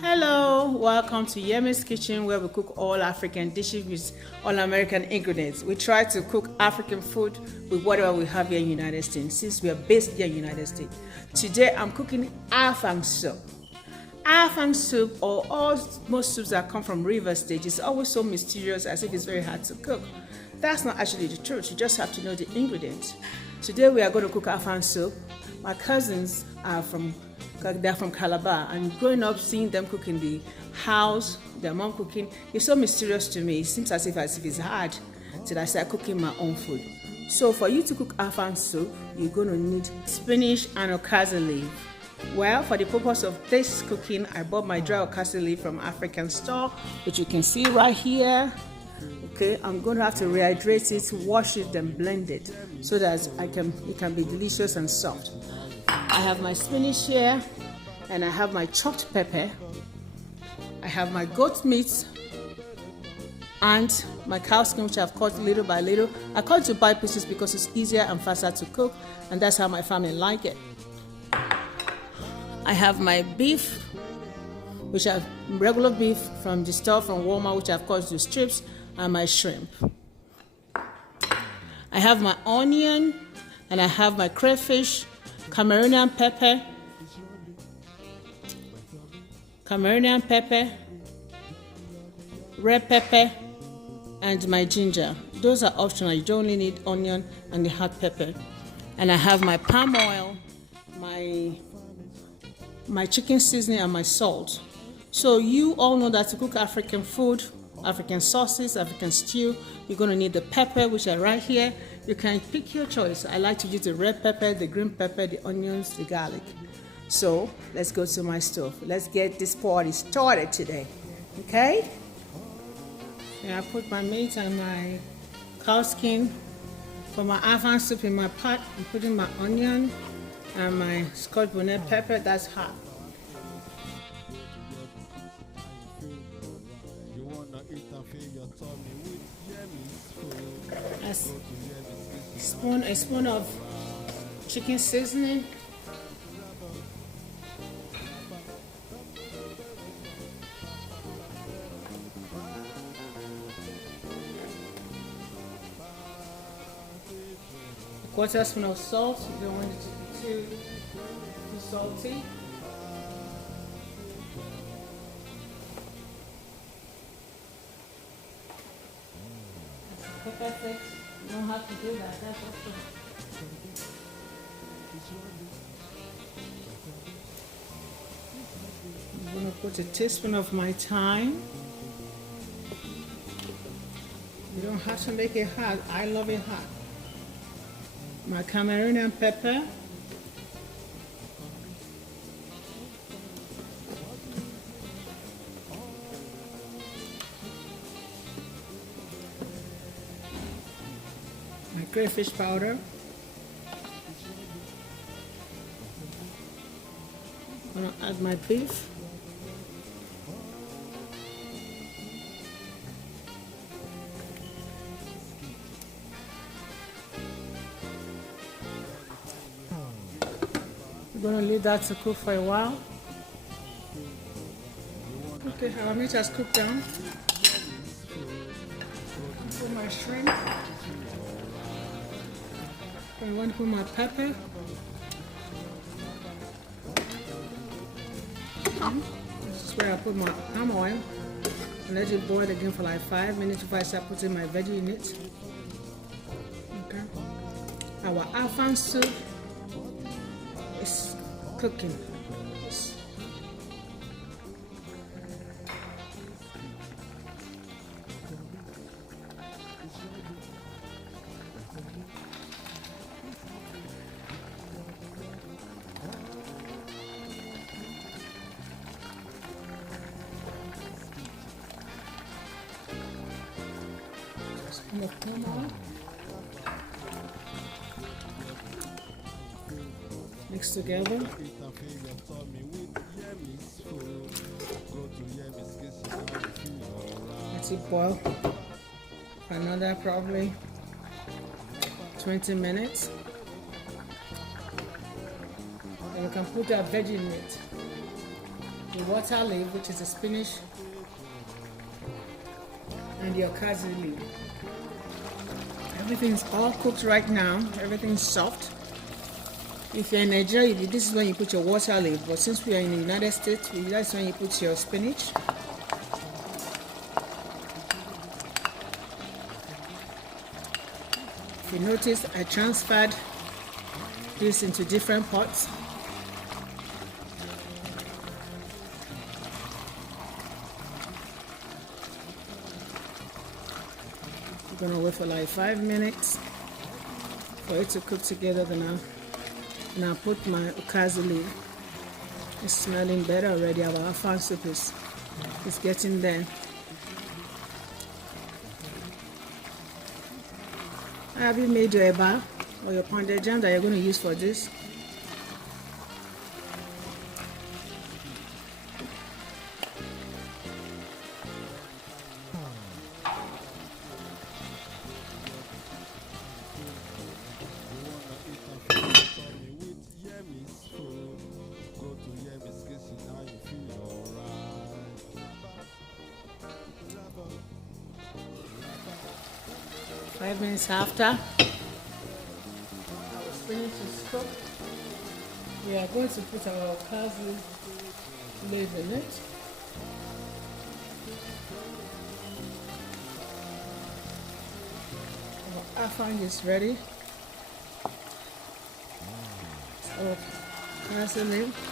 Hello, welcome to Yemi's Kitchen, where we cook all African dishes with all American ingredients. We try to cook African food with whatever we have here in the United States, since we are based here in the United States. Today I'm cooking Afang soup. Afang soup, or most soups that come from river state, is always so mysterious, as if it's very hard to cook. That's not actually the truth. You just have to know the ingredients. Today we are going to cook Afang soup. My cousins are from Calabar, and growing up seeing them cook in the house, their mom cooking, it's so mysterious to me. It seems as if it's hard till I start cooking my own food. So for you to cook Afang soup, you're going to need spinach and Okazi leaf. Well, for the purpose of this cooking, I bought my dry Okazi leaf from African store, which you can see right here. Okay, I'm going to have to rehydrate it, wash it, then blend it so that it can be delicious and soft. I have my spinach here, and I have my chopped pepper. I have my goat meat and my cow skin, which I've cut little by little. I cut to bite pieces because it's easier and faster to cook, and that's how my family like it. I have my beef, which I have regular beef from the store from Walmart, which I've cut to strips, and my shrimp. I have my onion, and I have my crayfish, Cameroonian pepper, red pepper, and my ginger. Those are optional. You don't only need onion and the hot pepper. And I have my palm oil, my chicken seasoning, and my salt. So you all know that to cook African food, African sauces, African stew, you're going to need the pepper, which are right here. You can pick your choice. I like to use the red pepper, the green pepper, the onions, the garlic. So let's go to my stove. Let's get this party started today. Okay? And I put my meat and my cow skin for my Afang soup in my pot. I'm putting my onion and my scotch bonnet pepper. That's hot. A spoon of chicken seasoning. A quarter spoon of salt. You don't want it to be too salty. Pepper flakes. You don't have to do that. That's okay. I'm going to put a teaspoon of my thyme. You don't have to make it hot. I love it hot. My Cameroonian pepper. My crayfish powder. I'm going to add my beef. We're going to leave that to cook for a while. Okay, our meat has cooked down. Put my shrimp. I want to put my pepper. This is where I put my palm oil and let it boil again for like 5 minutes before I start putting my veggie in it. Okay. Our Afang soup is cooking. Mix together. Let it boil for another probably 20 minutes. And we can put our veggie in it. The water leaf, which is the spinach, and the Okazi leaf. Everything's all cooked right now. Everything's soft. If you're in Nigeria, this is when you put your water leaf. But since we are in the United States, that's when you put your spinach. If you notice, I transferred this into different pots. We're gonna wait for like 5 minutes for it to cook together. Then I'll put my Okazi leaf. It's smelling better already. Our Afang soup is getting there. Have you made your eba or your pounded jam that you're going to use for this? Five minutes after our spinach is cooked, we are going to put our Okazi leaf in it. Our Afang is ready. So, Okazi leaf.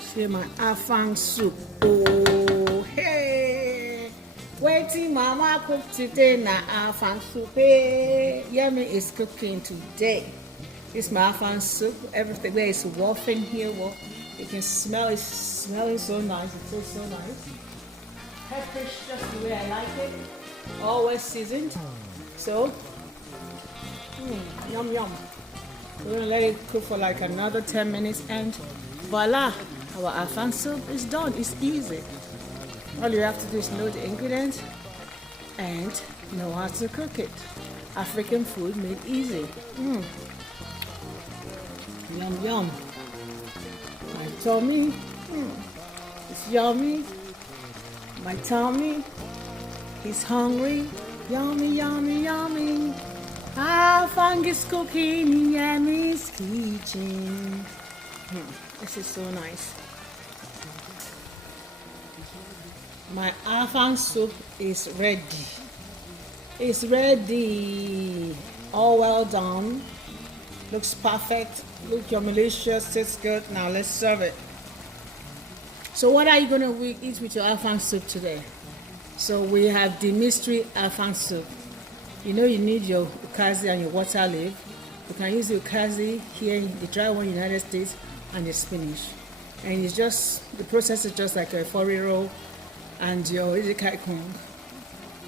See my Afang soup. Oh, hey! Waiting, Mama cooked today na Afang soup. Hey, Yummy is cooking today. This my Afang soup. Everything there is wafting here. Well, you can smell it. Smelling so nice. It tastes so nice. Pepper's just the way I like it. Always seasoned. So, yum yum. We're gonna let it cook for like another 10 minutes, and voila! Our Afang soup is done. It's easy. All you have to do is know the ingredients and know how to cook it. African food made easy. Yum yum. My tummy is yummy. My tummy is hungry. Yummy, yummy, yummy. Afang is cooking in Yemi's kitchen. This is so nice. My Afang soup is ready. It's ready. All well done. Looks perfect. Look delicious. Tastes good. Now let's serve it. So what are you going to eat with your Afang soup today? So we have the mystery Afang soup. You know you need your Okazi and your water leaf. You can use the Okazi here in the dry one in the United States and the spinach. And it's just, the process is just like a efori roll and your YEMIZKITCHEN,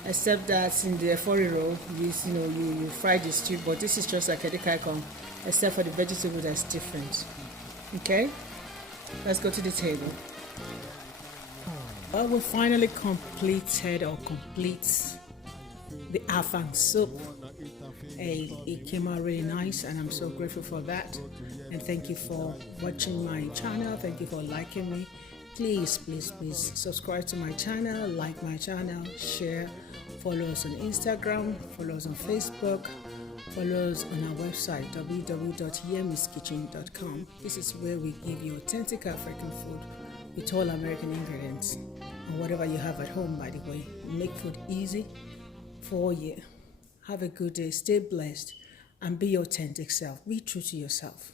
except that in the efori roll, you fry the stew, but this is just like YEMIZKITCHEN, except for the vegetable that's different. Okay? Let's go to the table. Well, we finally complete the Afang soup. It came out really nice, and I'm so grateful for that. And thank you for watching my channel. Thank you for liking me. Please subscribe to my channel, like my channel, share, follow us on Instagram, follow us on Facebook, follow us on our website www.YEMIZKITCHEN.com. This is where we give you authentic African food with all American ingredients and whatever you have at home, by the way. We make food easy for you. Have a good day, stay blessed, and be your authentic self. Be true to yourself.